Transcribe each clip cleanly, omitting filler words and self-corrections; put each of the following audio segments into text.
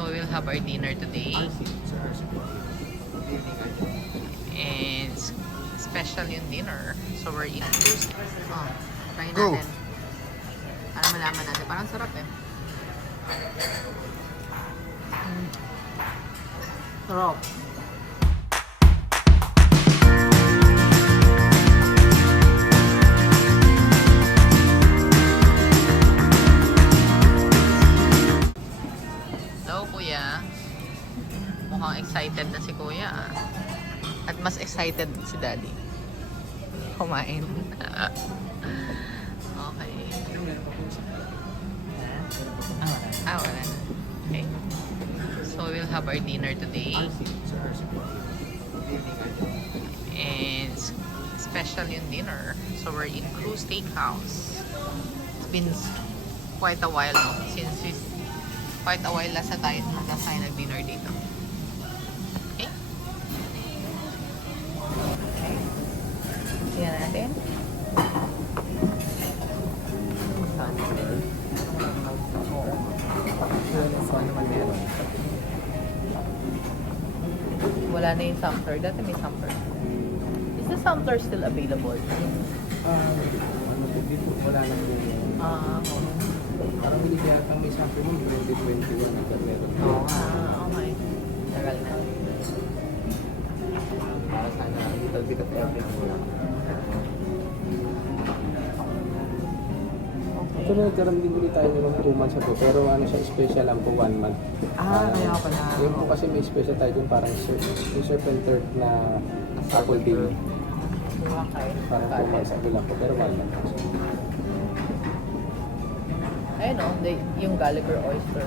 So we'll have our dinner today. And special yung dinner. So we're in cruise. Oh, try Go. natin. Para malaman natin. Parang sarap eh. Sarap. Hello, kuya. Mukhang excited na si kuya. At mas excited si daddy. Kumain. Okay. Wala na. Okay. So we'll have our dinner today. And special yung dinner. So we're in Cruise Steakhouse. It's been quite a while no? Quite a while last tayo nag-dinner dito. Okay? Tingnan natin. Wala na yung sampler. Dati may sampler. Is the sampler still available? Wala lang po. Parang hindi yata may sample mo, 2021 na meron. Okay. Tagal na. Para sana a little bit of everything mo lang. Okay. So nagkaroon din ulit tayo ng 2 months ago, pero ano siya, special lang po 1 month. Kaya pala. Yun po kasi may special tayo dun, parang yung serpent third na apple day. Okay. Parang 2 months ago lang po, pero 1 month po. Ayun o, yung Gallagher oyster.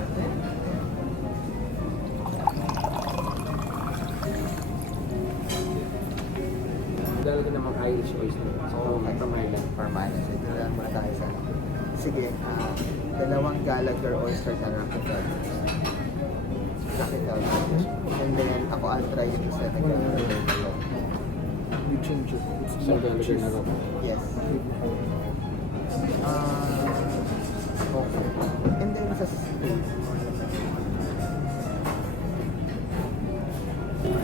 Dahil ko namang Irish oyster. So, from Ireland. From Ireland. Ito lang muna tayo sa... Sige, dalawang Gallagher oyster na Rakitel. Rakitel. And then, ako I'll try yung isa na Gallagher. You change it. Isang Gallagher na lang. Yes. Okay. And then, sa space.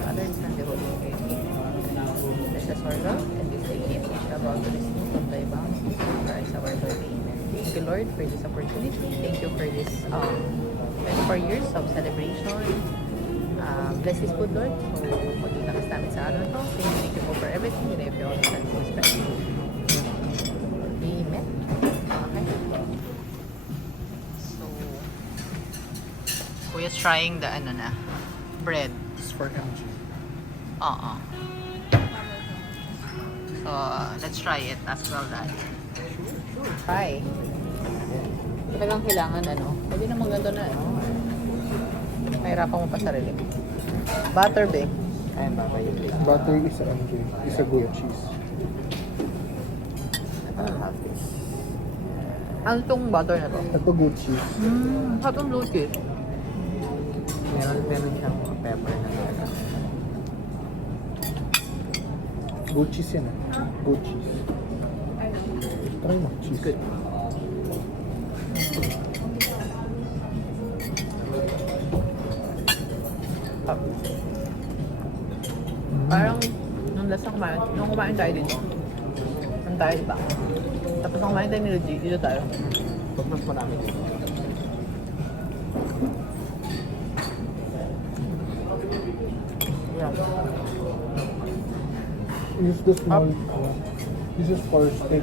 Others than the Holy Spirit. This is our love, and this is the gift which we are about to receive from thy bounty, Christ our Lord. Amen. Thank you, Lord, for this opportunity. Thank you for this 24 years of celebration. Bless this food, Lord. So, maging lakas namin sa araw ito. Thank you po for everything. We love you all and respect you. Amen. Okay. So, Kuya's trying the bread. It's for MG. So, let's try it as well, Dad. Try. Talagang kailangan, pwede naman ganito na, mahirapan mo pa sarili. Butter, be. Ayan ba kayo? Butter is MG. Is a goat cheese. I'll have this. Ano tong butter na to? Ito goat cheese. Hatong blue cheese. Meron siyang pepper na talaga. Goat cheese yan Goat cheese. Try mo. Cheese. Good. Parang, nung kumain tayo dito. Nung tayo, diba? Tapos nung kumain tayo ni Reggie, dito tayo. Pag mas marami dito. Yeah. Use the small. This is for steak.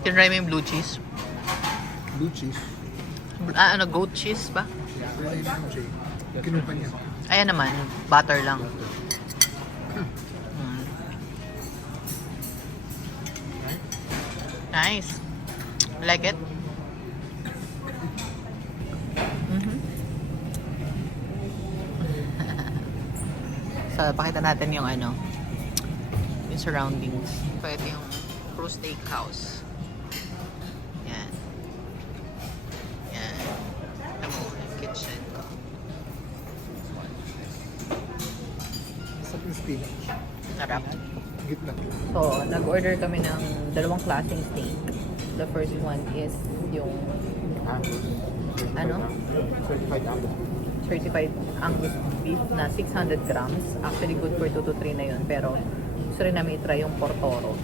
Tinry mo yung blue cheese? Blue cheese. Goat cheese ba? Pero yung MJ. Kinuha niya. Ayan naman, butter lang. Nice. Like it? So, pakita natin yung yung surroundings. So, ito yung Cruise Steakhouse. Yan. Yan. Ito mo yung kitchen ko. Yung spinach. Sarap. Gitna. So, nag-order kami ng dalawang klaseng steak. The first one is yung Angus. Ano? Certified Angus. certified Angus beef na 600 grams. Actually, good for 2 to 3 na yun. Pero, gusto rin namin itry yung portoro.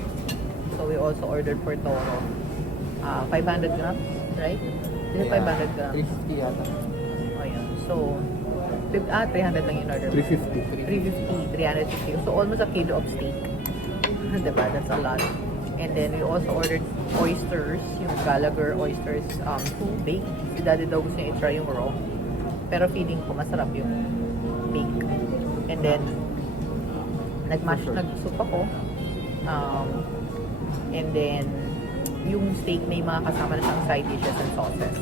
So, we also ordered portoro. 500 grams, right? Is it 500 grams? 350 yata. O yun. So, 300 lang yung order. 350. 350. So, almost a kilo of steak. Diba? That's a lot. And then, we also ordered oysters. Yung Gallagher oysters. Two baked. Si Daddy daw gusto niya i-try yung raw. Pero feeling ko, masarap yung baked. And then, nag-soup ako. And then, yung steak may mga kasama na siyang side dishes and sauces.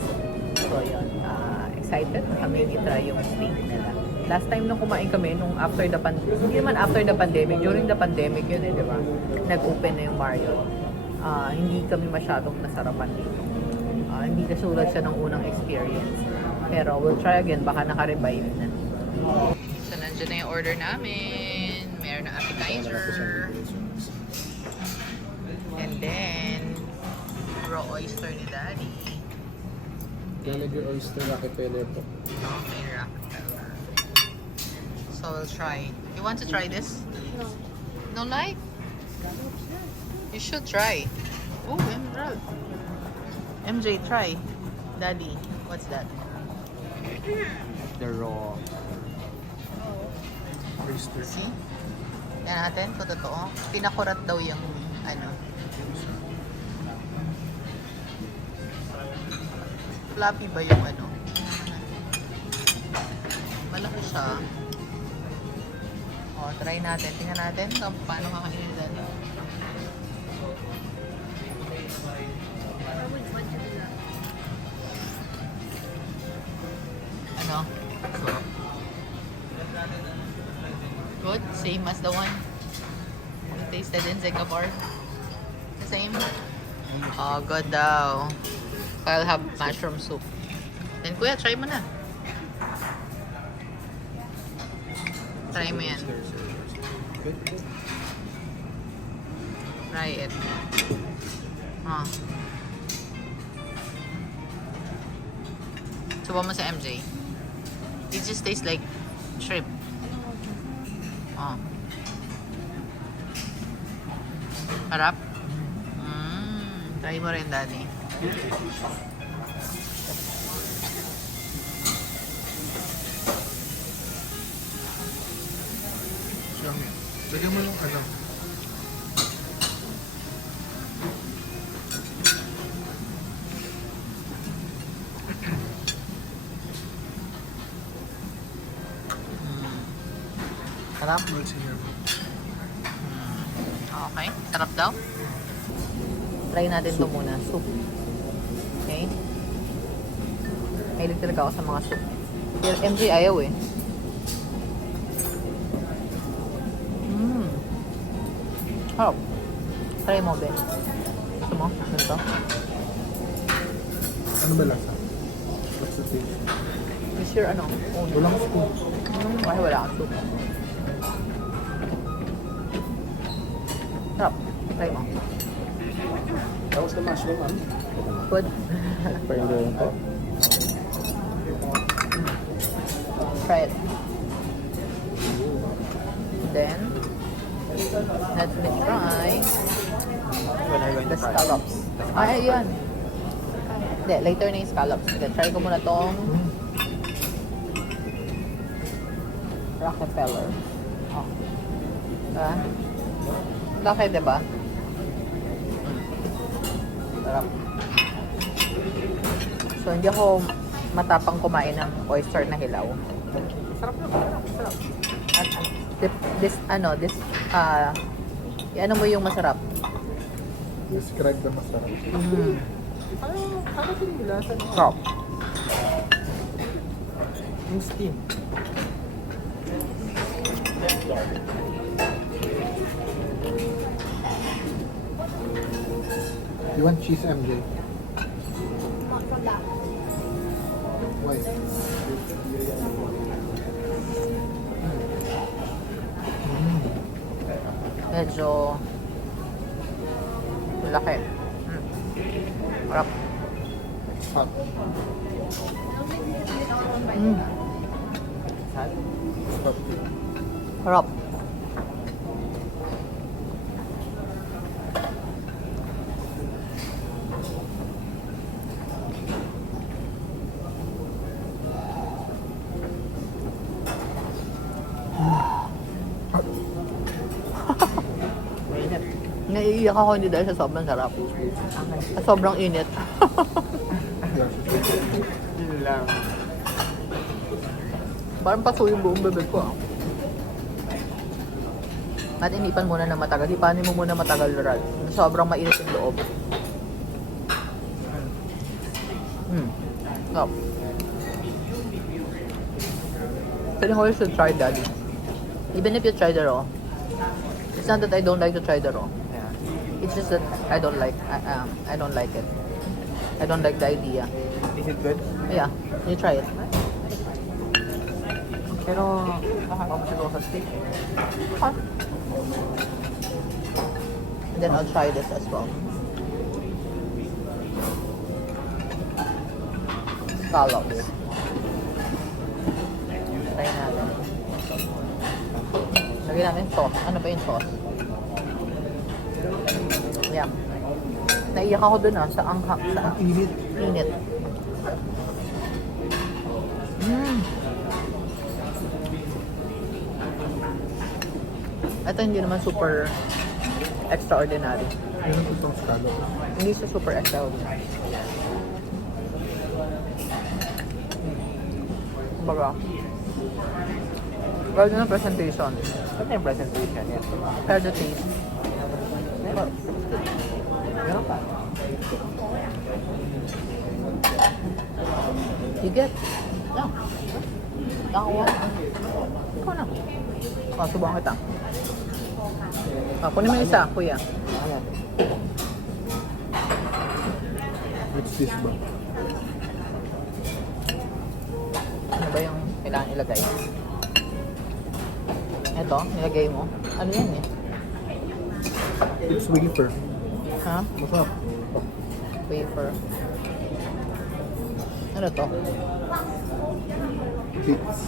So, yun. Excited na kami i-try yung steak nila. Last time nung kumain kami, nung after the pandemic, hindi naman after the pandemic, during the pandemic yun di ba? Nag-open na yung Marriott. Hindi kami masyadong nasarapan dito. Hindi kasulad siya ng unang experience. Pero we'll try again, baka naka-revive na. So, nandiyan na yung order namin. Meron na appetizer. And then, raw oyster ni Daddy. Gallagher Oyster Rockefeller po. Okay, Rockefeller. So, we'll try. You want to try this? No. No like? You should try. Oh, MJ, try. Daddy, what's that? The raw Oyster. See? Yan natin, kung totoo. Pinakurat daw yung, ano. Floppy ba yung ano? Malaki siya. O, try natin. Tingnan natin kung paano kakainin dyan. Which one should we love? Ano? Good? Same as the one you tasted in Singapore? The same? Oh, good daw. I'll have mushroom soup. Then kuya, try mo na. Try mo yan. Good. Try it. Subukan mo sa MJ. It just tastes like shrimp. Harap? Try mo rin, Daddy. Yummy. Lagyan mo yung ano. Sarap? What's in here? Okay. Sarap daw? Try natin ito muna. Soup. Okay? Mahilig talaga ako sa mga soup. Pero MJ ayaw eh. Harap. Try mo, Ben. Gusto mo? Ganito? Ano ba lasa? What's the taste? Is your ano? Walang spoon. Ay, wala kang soup. Sarap. Try mo. Tapos the mushroom, Good. Pwede rin po. Try it. Then, let me try When are you going the scallops. Ay, yan. Hindi, later na yung scallops. Sige, try ko muna tong Rockefeller. Oh. Diba? Laki, diba? Sarap. So, hindi ako matapang kumain ng oyster na hilaw. Sarap na, sarap. At, ano mo yung masarap? Describe the masarap. Ano din yung lasa? Sarap. Yung steam. You want cheese, MJ? Not from that. Why? medyo laki. Harap. Hot. Stop. Harap. Mainit. Naiiyak ako hindi dahil sa sobrang sarap. Sa sobrang init. Yun lang. Parang paso yung buong bibig ko. At inipan muna na matagal. Ipanin mo muna matagal, Rad. Sobrang mainit yung loob. Stop. Feeling ko you should try that. Even if you try the raw. It's not that I don't like to try the raw. Yeah. It's just that I don't like I don't like it. I don't like the idea. Is it good? Yeah, you try it. Pero nakakapos ito sa steak. And then I'll try this as well. Scallops. Try natin. Lagyan natin sauce. Ano ba yung sauce? Yeah. Naiyak ako dun sa anghang. Sa Init. init. Ito hindi naman super extraordinary. Ayun ang itong scallop. Hindi siya super extraordinary. Baga. Well, yun ang presentation. Ano yung presentation yan? Pero the taste. Meron. Meron pa. You get? Yeah. Nakakuha. Ikaw na. Subukan kita. Kunin mo yung isa, kuya. Ayan. What's this ba? Ano ba yung kailangan ilagay? Ito, nilagay mo. Ano yan eh? It's wafer. Ha? Masarap. Wafer. Ano to? Bits.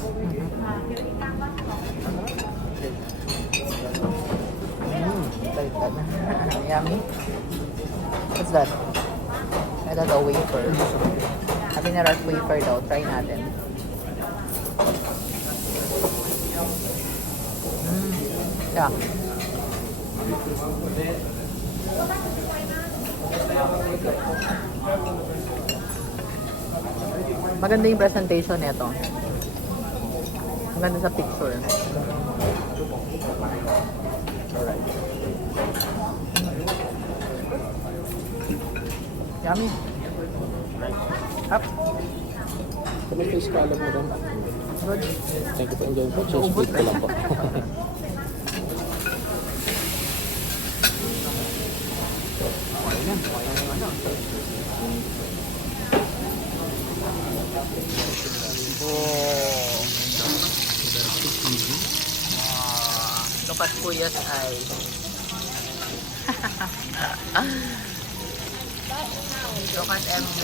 Baliktad. Yummy. What's that? Ito daw, wafer. Sabi na rat wafer daw. Try natin. Yeah. Maganda yung presentation nito. Maganda sa picture. Alright. Yummy. Up. Kung may face scallop mo doon. Good. Thank you for enjoying po. So, split ko lang po. Okay na. Okay na yung ano. Look at Kuya's eye. Look at MJ.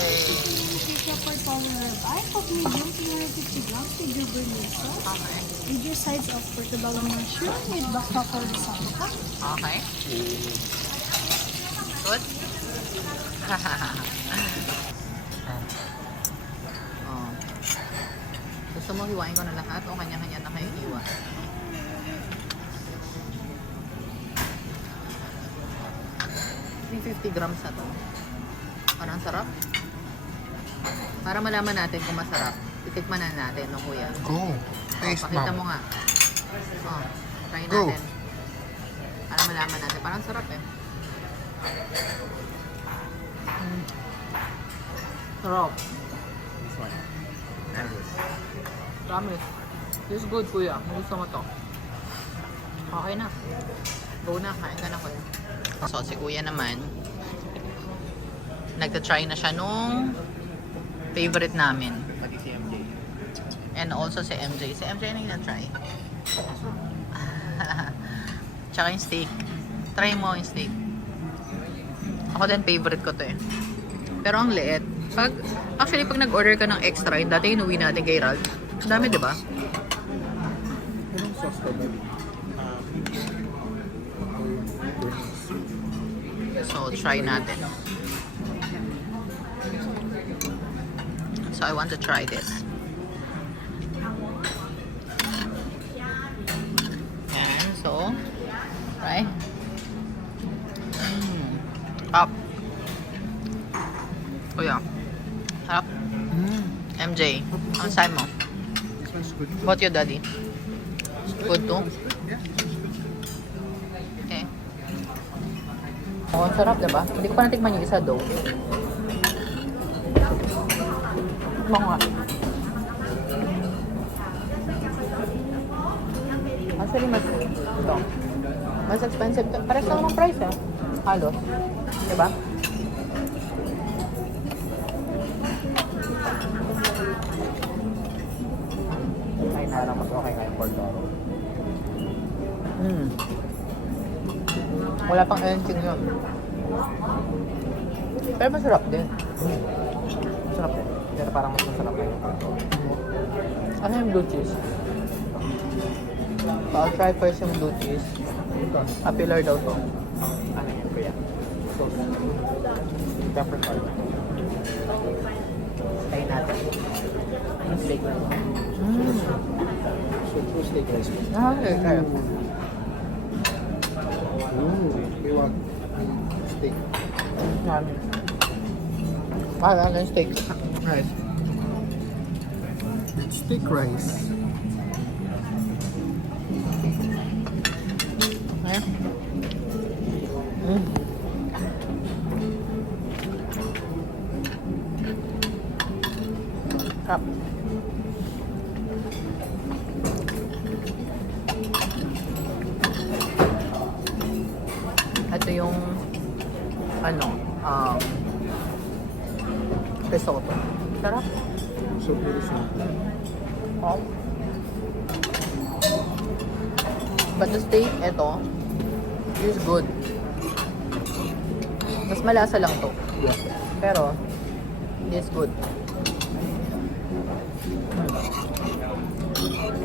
For power by of medium 250 grams figure bernesa. Okay. With your sides of portobello mushroom with baka for the sangka. Okay. Good? Oh. Gusto mo hiwain ko na lahat o kanya-kanya na kayo hiwa? $350 grams na to. Parang sarap. Para malaman natin kung masarap, titikman na natin, no kuya? Go. Oh, pakita mo nga. Oh, try natin. Para malaman natin. Parang sarap eh. Sarap. This one. And this. Promise. This is good, kuya. Gusto mo to. Okay na. Go na. Kain ka na, kuya. So, si kuya naman, nagta-try na siya nung favorite namin. Pati si MJ. And also si MJ. Si MJ na try. Tsaka yung steak. Try mo yung steak. Ako din, favorite ko to eh. Pero ang liit. Actually, pag nag-order ka ng extra, yung dati inuwi natin kay Ralph. Ang dami, di ba? Anong sauce ka ba? So, try natin. So, I want to try this. Yan. So, right? Up. Kuya. Sarap. MJ, ang sabi mo? This one's good. What your daddy? Good too? Yeah. Okay. Oh, ang sarap, diba? Hindi ko pa natikman yung isa dough. Tikman ko nga. Actually, mas expensive. Pares lang ang price, eh. Halos. Diba? Ay, nalang mas okay nga yung Portoro. Wala pang enching yun. Pero masarap din. Masarap din. Pero parang mas masarap na yung Portoro. Ano yung blue cheese? I'll try first yung blue cheese. Appealer daw to. Ano yan, kuya? Sauce. Pepper salt. Try natin. Yung steak na ito. So, true steak rice. Okay, kaya. We want steak. Yan. Ano yung steak? Rice. It's steak rice. Ayan. Sarap. Ito yung risotto. Sarap. So, very simple. Oh. But the steak, ito, is good. Mas malasa lang to. Yeah. Pero, it is good.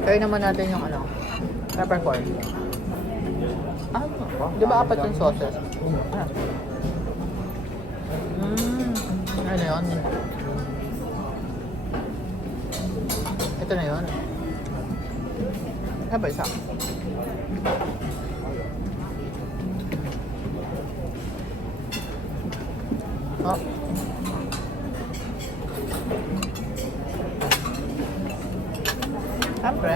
Try naman natin yung peppercorn. Di ba apat yung sauces? Ano yun? Ito na yun. Ano ba isa? Oh. Siyempre,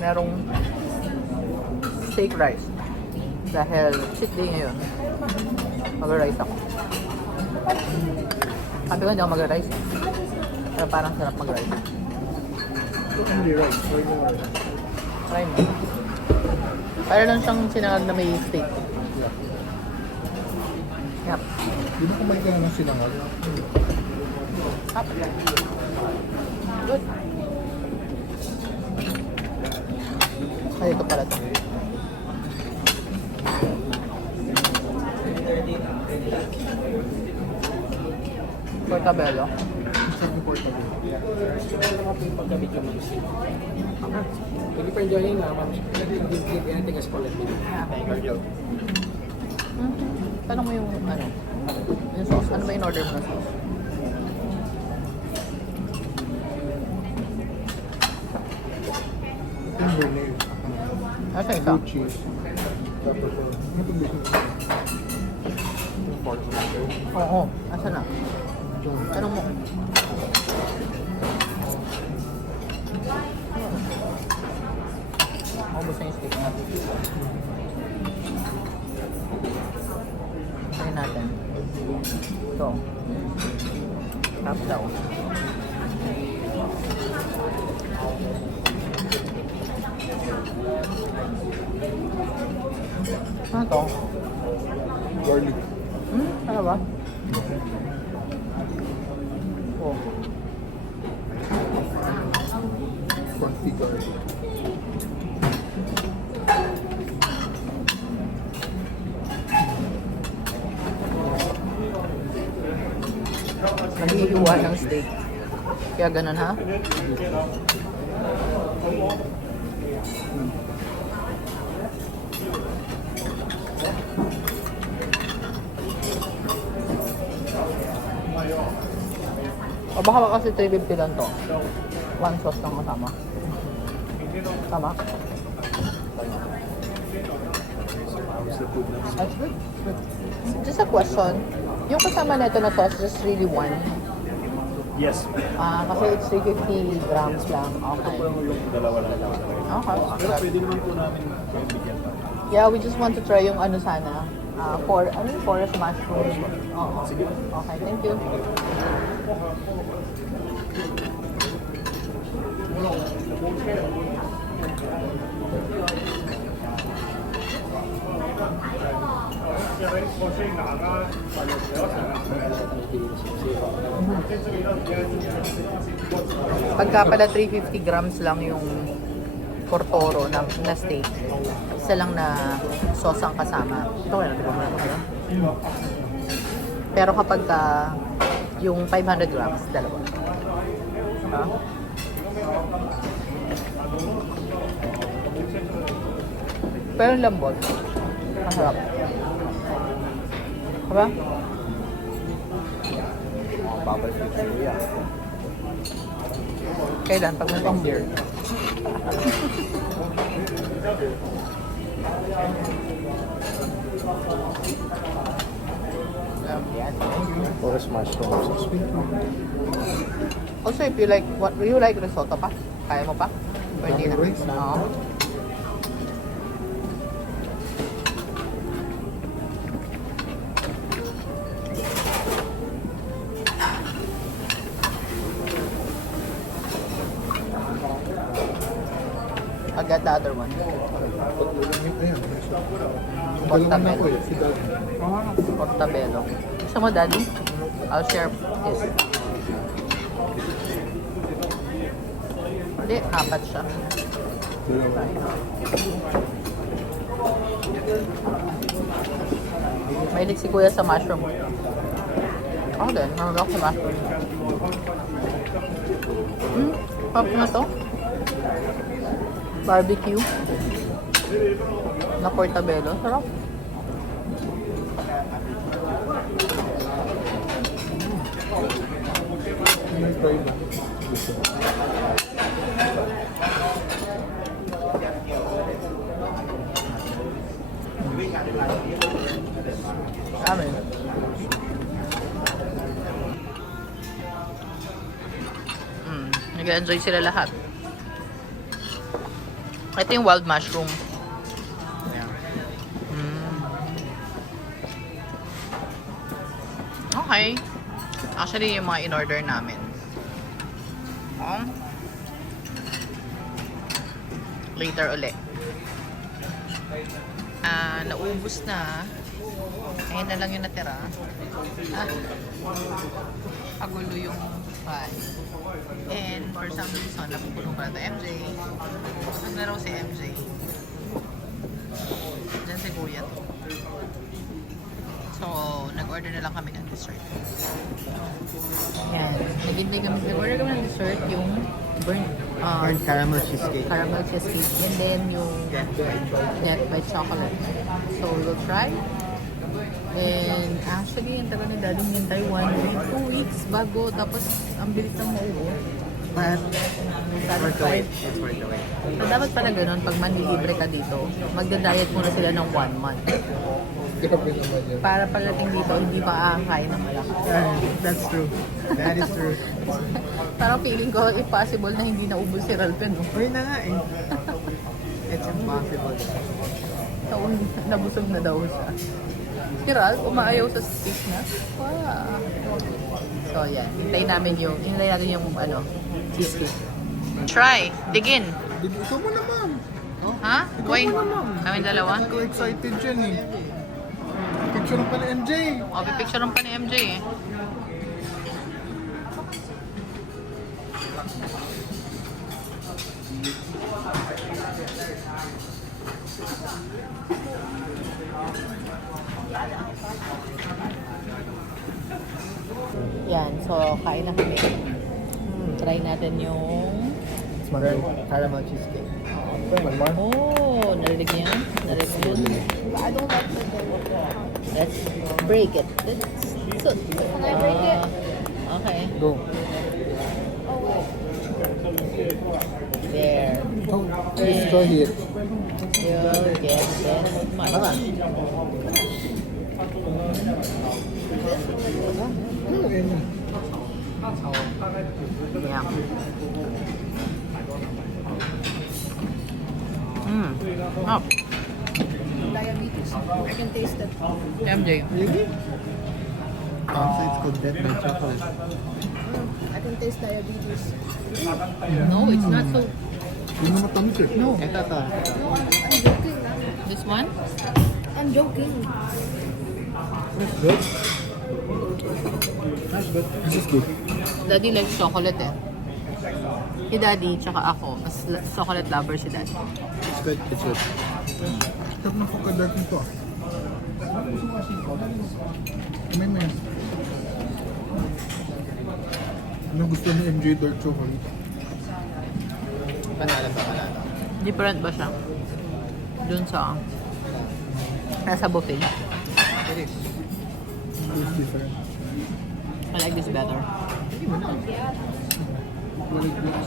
merong steak rice. Dahil cheat day ngayon, mag-rice ako. Sabi ko hindi ako mag-rice. Pero parang sarap mag-rice. Only rice. Or more. Try mo. Para lang siyang sinangag na may steak. Yep. Di ba kumain ka ng sinangag? Up. Good. Ay, ito pala ito. Portabello. It's important. Pagkabit ka mag-isip. Hindi pa enjoy na, ma'am. Nag-give anything as quality. Tanong mo yung yung sauce. Ano ba in order mo na sauce? Yung gourmet. Asa isa? Blue cheese. Peppercorn. Ano pa gusto mo? Yung pork butter. Oo. Asa na? Yung Tanong mo. Maubos na yung steak natin. Try natin. Ito. Tap daw. Ano to? garlic. Ano ba? Oh. Confit garlic. naghihiwa ng steak. Kaya ganun ha? O baka kasi 350 lang to. One sauce lang kasama. Tama? That's good. Just a question. Yung kasama nito na sauce, just really one? Yes. Kasi it's 350 grams lang. Okay. Dalawa lang. Okay. Pero pwede naman po namin bigyan pa. Yeah, we just want to try yung ano sana. Forest mushroom. Oo. Okay, thank you. Pagka pala 350 grams lang yung portoro na steak, isa lang na sauce ang kasama. Ito kaya natin mo na kayo. Pero kapag yung 500 grams, dalawa. Ha? Pero yung lambot, masarap. Diba? Babalik ko siya. Kailan? Pag may pang-beer. Forest mushroom sauce. Also, if you like, do you like risotto pa? Kaya mo pa? O hindi na? Oo. I'll get the other one. Portabello. Portabello. Gusto mo, Daddy? I'll share this. Hindi, apat siya. Mahilig si Kuya sa mushroom. Ako din, nalulok sa mushroom. Pop na to. Barbecue. Na portabello. Sarap. Amin. Nag-enjoy sila lahat. Ito yung wild mushroom. Okay. Actually, yung mga in-order namin. Later ulit. Naubos na. Ayun na lang yung natira. Pagulo yung pie. And for some reason, napupuno pa ito MJ. Busog na raw si MJ. Diyan si Kuya. So, nag-order na lang kami ng dessert. Yan. Nag-order kami ng dessert yung burnt Caramel cheesecake. caramel cheesecake. And then yung death by chocolate. So, we'll try. And actually, yung taga ni Daddy hintay 1 week, 2 weeks bago. Tapos, ang bilis ng mauubos. But, Satisfied. it's worth the wait. So, dapat pala ganun, pag manlilibre ka dito, magda-diet muna sila ng 1 month. Para pagdating dito, hindi pa kakain ng malaki. That's true. That is true. Parang feeling ko, impossible na hindi naubos si Ralph, no? Uy na nga eh. It's impossible. Taon, nabusog na daw siya. Si Ralph, umaayaw sa steak na. Wow. So, yan. Hintayin natin yung, cheesecake. Try. Digin. Ikaw mo na, ma'am. Ha? Why? Kami dalawa? Ako excited dyan eh. Picture pa ni MJ. O, pipicturean pa ni MJ eh. Yan, so kain na kami. Try natin yung... Caramel cheesecake. Oh, narinig niyo yan? Narinig niyo yan? I don't like the dough. Let's break it. So, Can I break it? Okay. Go. Oh, wait. There. Let's go here. You'll get this much. Tama. Yeah. Oh, Diabetes. I can taste it. MJ. Really? So it's called Death by Chocolate. I can taste diabetes. No, it's not so... Hindi mo matamis eh. No. Ito. No, I'm joking. This one? I'm joking. That's good. That's good. This is good. Daddy likes chocolate eh. Si Daddy, tsaka ako, mas chocolate lover si Daddy. It's good. It's good. Sarap na focaccia nito ah. Kamay mo yan. Ano gusto ni MJ dark chocolate? Panalo ba? Panalo. Different ba siya? Dun sa... Nasa buffet. It is. It's different. I like this better.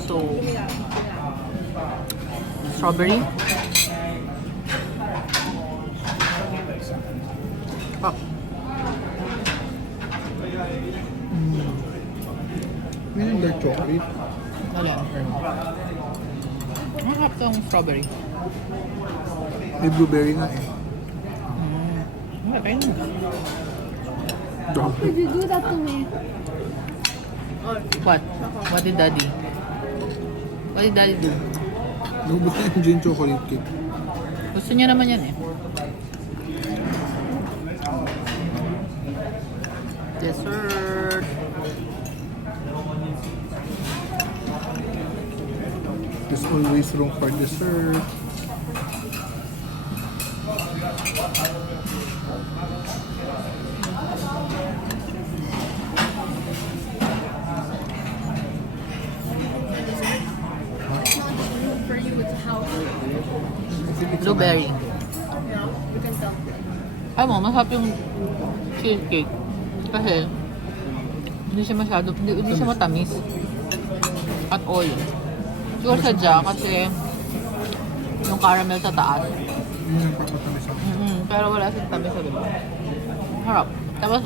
So... Strawberry. Oh, Yun yung dark chocolate. wala. Masarap tong strawberry. May blueberry nga eh. Okay. Dog. Did you do that to me? What? What did Daddy? What did Daddy do? Nagubot na MJ yung chocolate cake. Gusto niya naman yan eh. Dessert. There's always room for dessert. For you, it's how Blueberry. you can tell. Alam mo, masarap yung cheesecake. Kasi, hindi siya masyado, hindi siya matamis. At all. Siguro sadya kasi yung caramel sa taas. Yun yung papatamis ako. Pero wala siyang tamis sa diba? Harap. Tapos,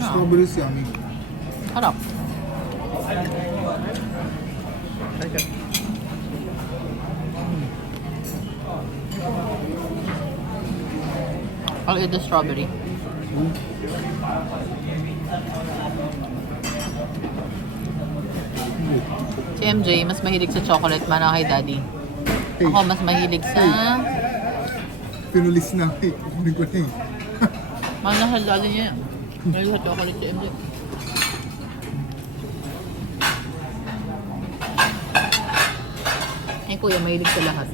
Strawberry is yummy. harap. I'll eat the strawberry. Si MJ, mas mahilig sa chocolate mana kay Daddy. Hey, Ako mas mahilig sa... pinulis na eh. Kukunin ko na eh. Mana sa Daddy niya. Mahilig sa chocolate si MJ. Eh kuya, mahilig sa lahat.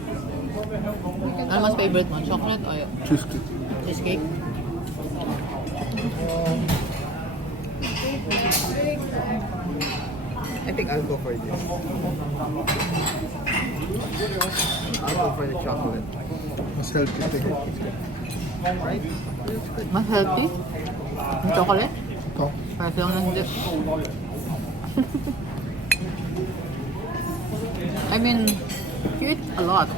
Ano mas favorite mo? Chocolate o Cheesecake. cheesecake? I think I'll go for this. I'll go for the chocolate. Mas healthy ito. Right? Mas healthy? Yung chocolate? Ito. Parang lang hindi. I mean, you eat a lot.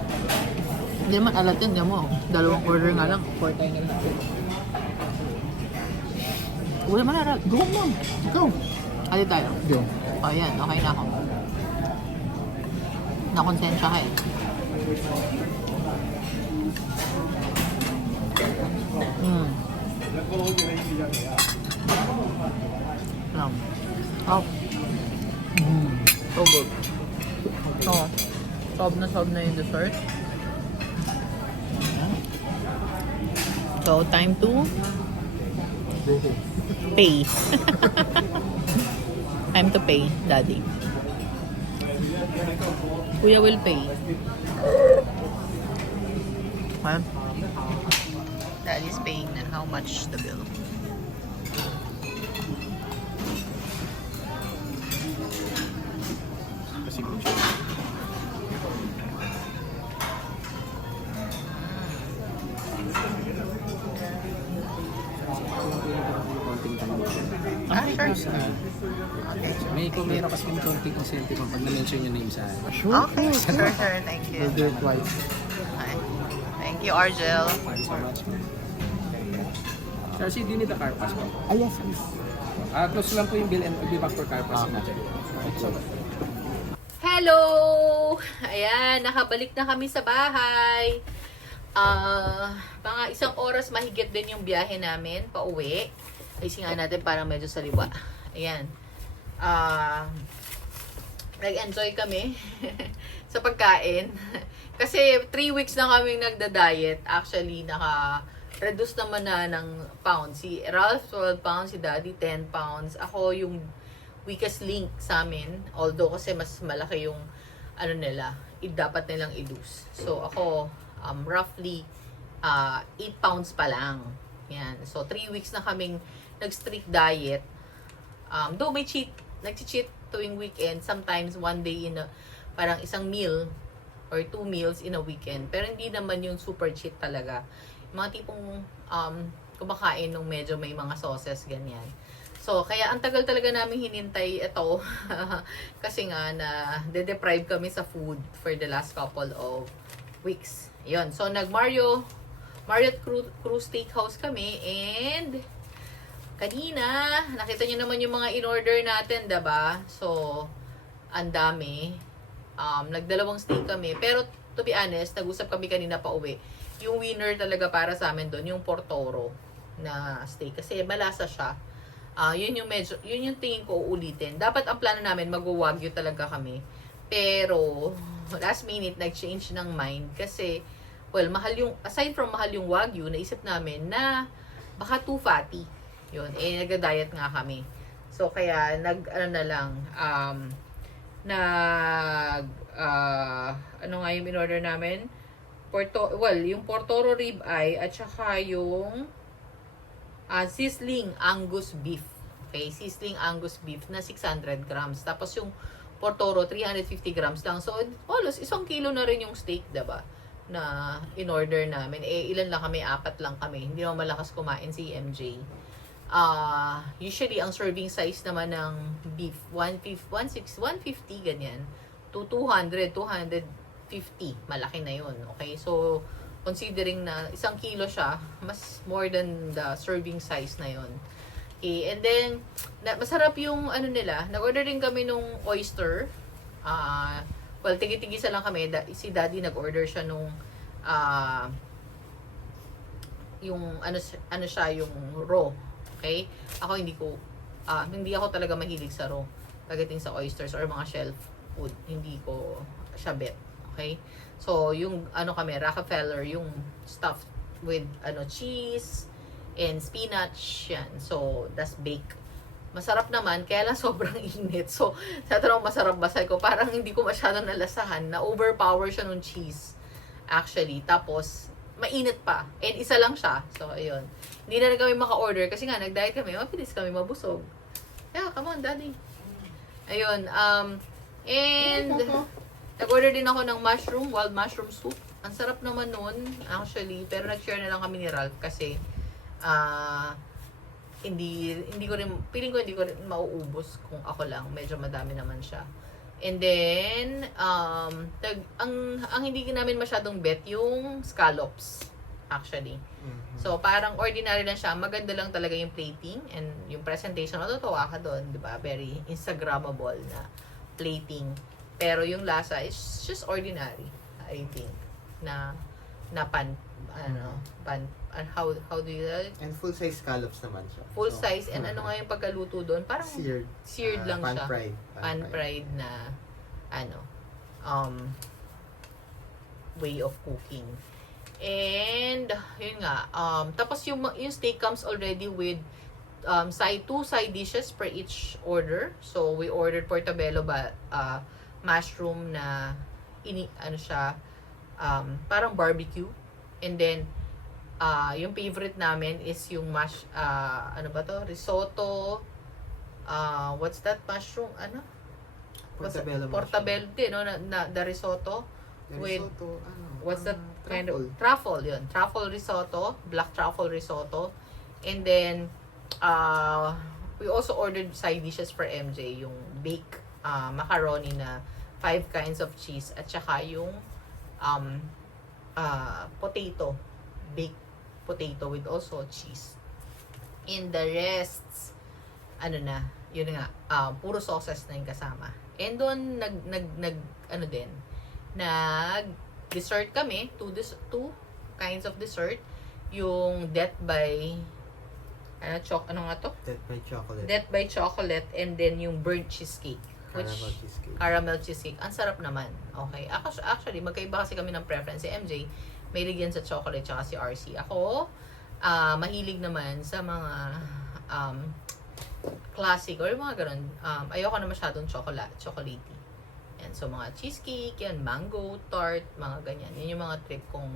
Hindi man alat yan, di mo. Dalawang order nga lang, 4 tayo na lang. Wala man aral. Go mom. Ikaw. Hali tayo. Yo. O yan, okay na ako. Nakonsensya ka eh. Oh. So good. Oh. Sob na yung dessert. So, time to Go home. pay. Time to pay, Daddy. Kuya will pay. Huh? Daddy's paying and how much the bill? Tapos, may kung meron kasi kami konting incentive pag na-mention yung name sa Okay, sure. Thank you. We'll do it twice. Okay. Thank you, Argel. Thank you so much. Sir, do you need the car pass po? Ah, yes, please. Close lang po yung bill and I'll be back for car pass. Hello! Ayan, nakabalik na kami sa bahay. Mga isang oras mahigit din yung biyahe namin pauwi. Ayusin nga natin parang medyo saliwa. Ayan. Nag-enjoy kami sa pagkain. Kasi 3 weeks na kaming nagda-diet. Actually, naka-reduce naman na ng pounds. Si Ralph, 12 pounds. Si Daddy, 10 pounds. Ako yung weakest link sa amin. Although kasi mas malaki yung nila, dapat nilang i-lose. So ako, roughly 8 pounds pa lang. Yan. So 3 weeks na kaming nag-strict diet. Though may nag-cheat tuwing weekend. Sometimes one day parang isang meal or 2 meals in a weekend. Pero hindi naman yung super cheat talaga. Mga tipong kumakain nung medyo may mga sauces, ganyan. So, kaya ang tagal talaga namin hinintay ito. Kasi nga, de-deprive kami sa food for the last couple of weeks. Yun. So, Marriott Cruise Steakhouse kami. And, kanina, nakita nyo naman yung mga in-order natin, diba? So, ang dami. Nagdalawang steak kami. Pero, to be honest, nag-usap kami kanina pa uwi. Yung winner talaga para sa amin doon, yung Portoro na steak. Kasi malasa siya. Yun yung tingin ko uulitin. Dapat ang plano namin, mag-wagyu talaga kami. Pero, last minute, nag-change ng mind. Kasi, well, aside from mahal yung wagyu, naisip namin na baka too fatty. Yun, nag-diet nga kami. So, kaya, ano nga yung in-order namin? Yung Portoro rib eye at saka yung sizzling Angus beef. Okay, sizzling Angus beef na 600 grams. Tapos yung Portoro, 350 grams lang. So, almost 1 kilo na rin yung steak, diba? Na in-order namin. Ilan lang kami? 4 lang kami. Hindi naman malakas kumain si MJ. Usually, ang serving size naman ng beef, 150, ganyan. To 200, 250. Malaki na yun. Okay, so, considering na 1 kilo siya, mas more than the serving size na yon. Okay, and then, masarap yung nila. Nag-order din kami nung oyster. Well, tigi-tigisa lang kami. Si Daddy nag-order siya nung yung siya, yung raw. Okay? Ako hindi ako talaga mahilig sa raw. Pagdating sa oysters or mga shell food, hindi ko siya bet. Okay? So, yung kami, Rockefeller, yung stuffed with cheese and spinach, yan. So, that's baked. Masarap naman, kaya lang sobrang init. So, sa tanong masarap ba? Sabi ko, parang hindi ko masyadong nalasahan na overpower siya ng cheese. Actually, tapos, mainit pa. And isa lang siya. So, ayun. Hindi na kami maka-order kasi nga, nag-diet kami. Mabilis kami mabusog. Yeah, come on, Daddy. Ayun. And, nag-order din ako ng wild mushroom soup. Ang sarap naman nun, actually. Pero nag-share na lang kami ni Ralph kasi, feeling ko hindi ko rin mauubos kung ako lang. Medyo madami naman siya. And then, ang hindi namin masyadong bet yung scallops, actually. Mm-hmm. So, parang ordinary lang siya. Maganda lang talaga yung plating and yung presentation. Matutuwa ka doon, di ba? Very Instagrammable na plating. Pero yung lasa is just ordinary, I think. How do you And full-size scallops naman siya. full size and ano nga yung pagkaluto doon? Parang seared lang siya. Pan-fried. Pan-fried na way of cooking. And yun nga, tapos yung steak comes already with 2 side dishes per each order. So we ordered portobello mushroom na parang barbecue. And then yung favorite namin is yung risotto. What's that mushroom? Portobello din, no? The risotto. With, what's that kind of? Truffle, yun. Truffle risotto. Black truffle risotto. And then, We also ordered side dishes for MJ, yung baked macaroni na 5 kinds of cheese at saka yung potato, baked potato with also cheese. In the rest, yun nga, puro sauces na yung kasama. And doon nag-dessert kami, two kinds of dessert. Yung Death by Death by Chocolate and then yung burnt cheesecake. Caramel cheesecake. Ang sarap naman. Okay. Actually, magkaiba kasi kami ng preference. Si MJ, mahilig yan sa chocolate, tsaka si RC. Ako, mahilig naman sa mga classic or mga ganun. Ayoko na masyadong chocolatey. Yan. So, mga cheesecake, yan, mango, tart, mga ganyan. Yan yung mga trip kong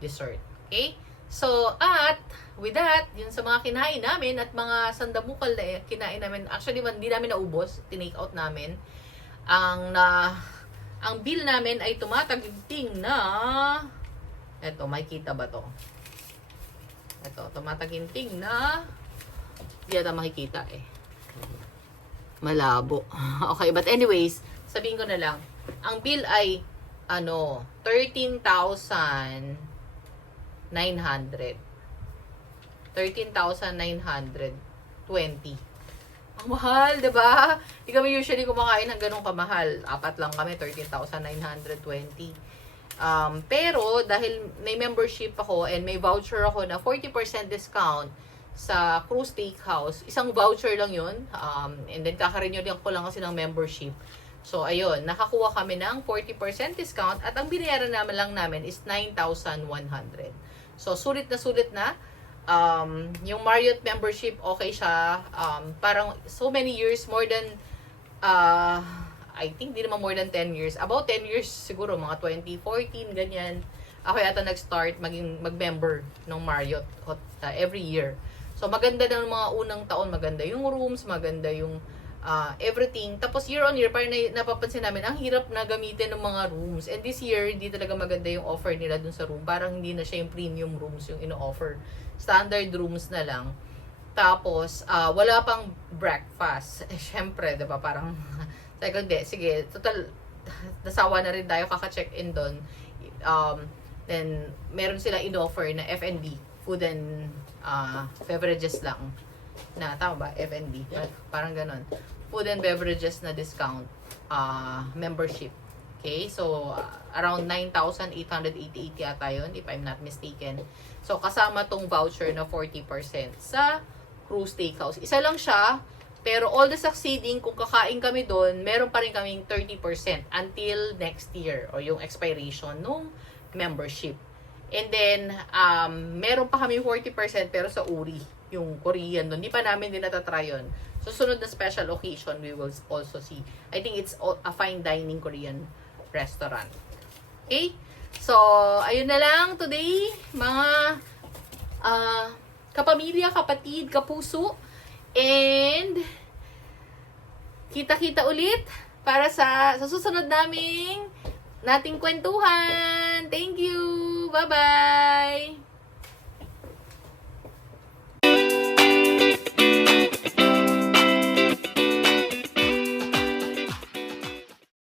dessert. Okay? So, at with that, yun sa mga kinain namin at mga sandamukal na kinain namin. Actually, hindi namin naubos. Tinake out namin. Ang bill namin ay tumataginting na... Eto, makikita ba to? Eto, tumataginting na... Hindi ata makikita eh. Malabo. Okay, but anyways, sabihin ko na lang. Ang bill ay, 13,900. 13,920. Ang mahal, diba? Di kami usually kumakain ng ganun kamahal. 4 lang kami, 13,920. Pero, dahil may membership ako and may voucher ako na 40% discount sa Cruise Steakhouse, isang voucher lang yun. And then, kakarenew ko lang kasi ng membership. So, ayun, nakakuha kami ng 40% discount at ang binayaran naman lang namin is 9,100. So, sulit na. Yung Marriott membership, okay siya. Parang so many years, more than, I think, di naman more than 10 years. About 10 years siguro, mga 2014, ganyan. Ako yata nag-start mag-member ng Marriott every year. So, maganda ng mga unang taon. Maganda yung rooms, maganda yung everything. Tapos year on year, parang napapansin namin, ang hirap na gamitin ng mga rooms. And this year, hindi talaga maganda yung offer nila dun sa room. Parang hindi na siya yung premium rooms yung ino-offer. Standard rooms na lang. Tapos, wala pang breakfast. Syempre, diba? Parang, sige, total, nasawa na rin tayo kaka-check-in dun. Then, meron sila in-offer na F&B, food and beverages lang. Tama ba? F&B. Parang ganon. Food and beverages na discount membership. Okay? So, around 9,888 yata yun, if I'm not mistaken. So, kasama tong voucher na 40% sa Cruise Steakhouse. Isa lang siya, pero all the succeeding, kung kakain kami doon, meron pa rin kaming 30% until next year o yung expiration nung membership. And then, meron pa kami 40% pero sa Uri, yung Korean doon. Hindi pa namin din natatry yun. So, sunod na special occasion, we will also see. I think it's a fine dining Korean restaurant. Okay? So, ayun na lang today, mga kapamilya, kapatid, kapuso. And, kita-kita ulit para sa susunod nating kwentuhan. Thank you! Bye-bye!